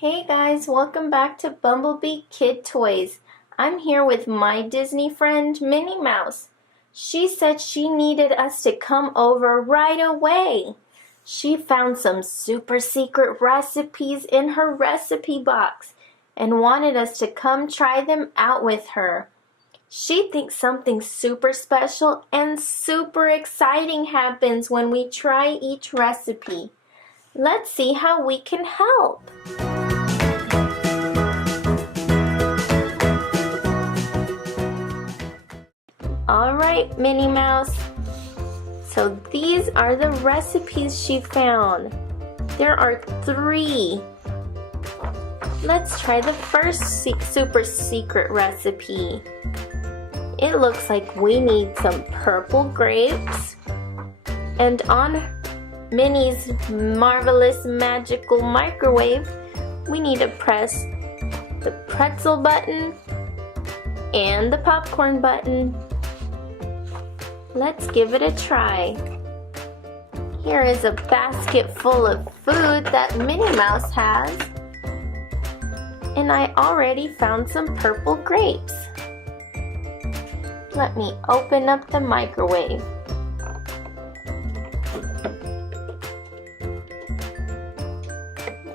Hey guys, welcome back to Bumblebee Kid Toys. I'm here with my Disney friend, Minnie Mouse. She said she needed us to come over right away. She found some super secret recipes in her recipe box and wanted us to come try them out with her. She thinks something super special and super exciting happens when we try each recipe. Let's see how we can help. Alright, Minnie Mouse. So these are the recipes she found. There are 3. Let's try the first super secret recipe. It looks like we need some purple grapes. And on Minnie's marvelous magical microwave, we need to press the pretzel button and the popcorn button. Let's give it a try. Here is a basket full of food that Minnie Mouse has. And I already found some purple grapes. Let me open up the microwave.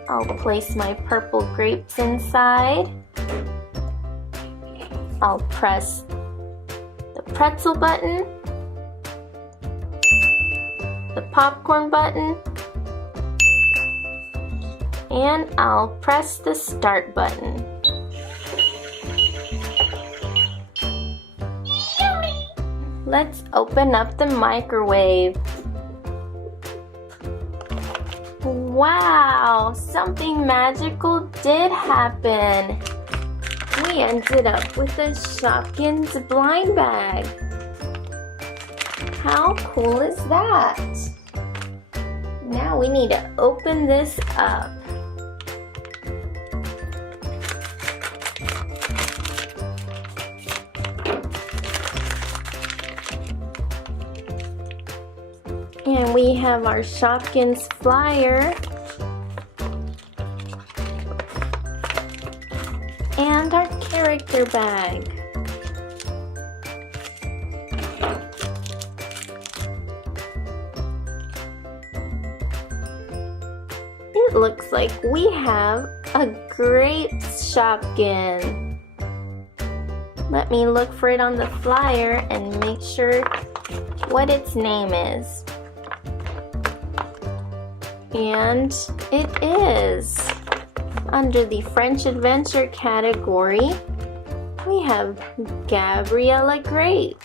I'll place my purple grapes inside. I'll press the pretzel button, the popcorn button, and I'll press the start button. Let's open up the microwave. Wow, something magical did happen. We ended up with a Shopkins blind bag. How cool is that? Now we need to open this up. And we have our Shopkins flyer and our character bag. It looks like we have a grape Shopkin. Let me look for it on the flyer and make sure what its name is. And it is. Under the French Adventure category, we have Gabriella Grape.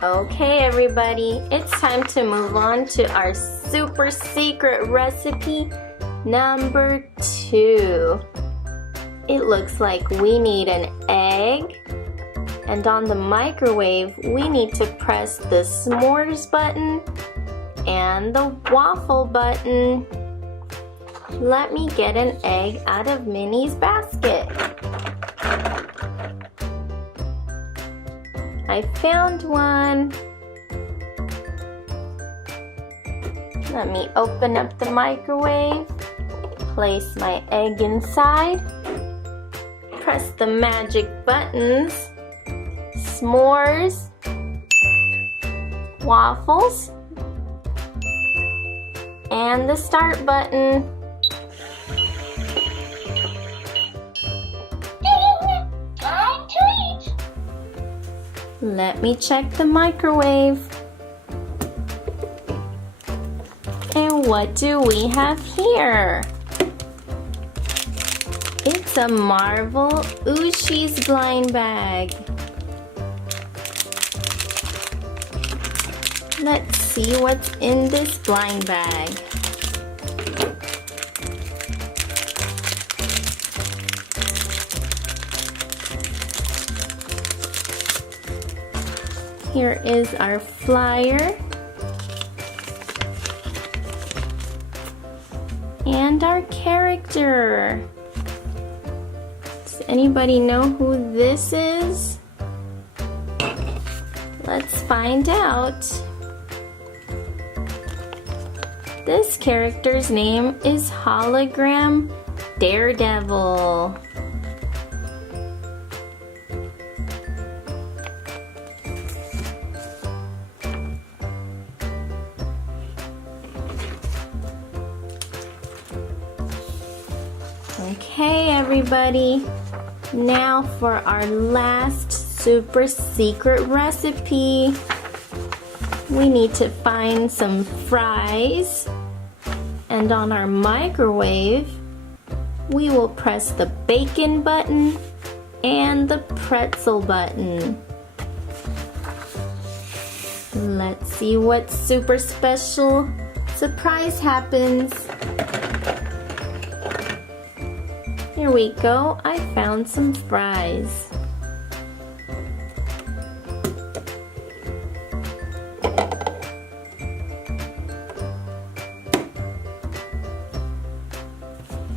Okay, everybody, it's time to move on to our super secret recipe number 2. It looks like we need an egg, and on the microwave we need to press the s'mores button and the waffle button. Let me get an egg out of Minnie's basket. I found one. Let me open up the microwave, place my egg inside, press the magic buttons, s'mores, waffles, and the start button. Time to eat. Let me check the microwave. And what do we have here? It's a Marvel Ooshies blind bag. Let's see what's in this blind bag. Here is our flyer and our character. Let's anybody know who this is? Let's find out. This character's name is Hologram Daredevil. Okay, everybody. Now for our last super secret recipe. We need to find some fries. And on our microwave, we will press the bacon button and the pretzel button. Let's see what super special surprise happens. Here we go, I found some fries.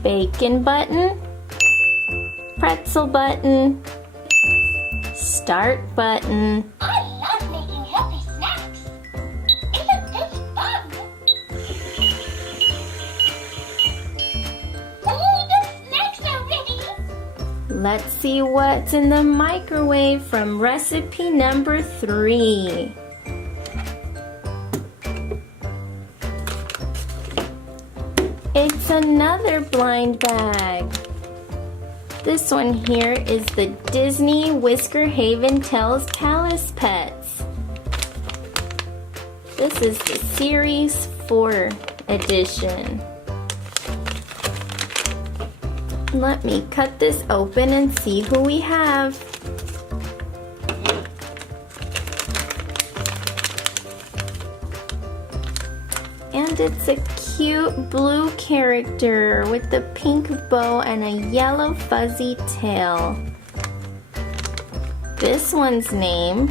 Bacon button, pretzel button, start button. I love making healthy snacks. Isn't this fun? Oh, the snacks are ready. Let's see what's in the microwave from recipe number 3. It's another blind bag. This one here is the Disney Whisker Haven Tales Palace Pets. This is the Series 4 edition. Let me cut this open and see who we have. And it's a cute blue character with the pink bow and a yellow fuzzy tail. This one's name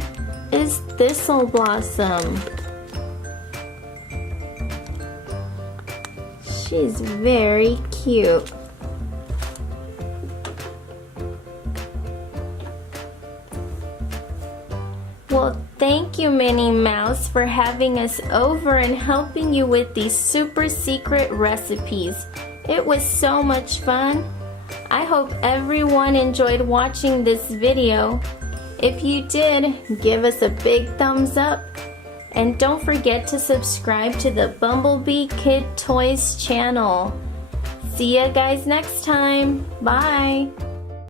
is Thistle Blossom. She's very cute. Well, thank you, Minnie Mouse, for having us over and helping you with these super secret recipes. It was so much fun. I hope everyone enjoyed watching this video. If you did, give us a big thumbs up. And don't forget to subscribe to the Bumblebee Kid Toys channel. See ya guys next time. Bye.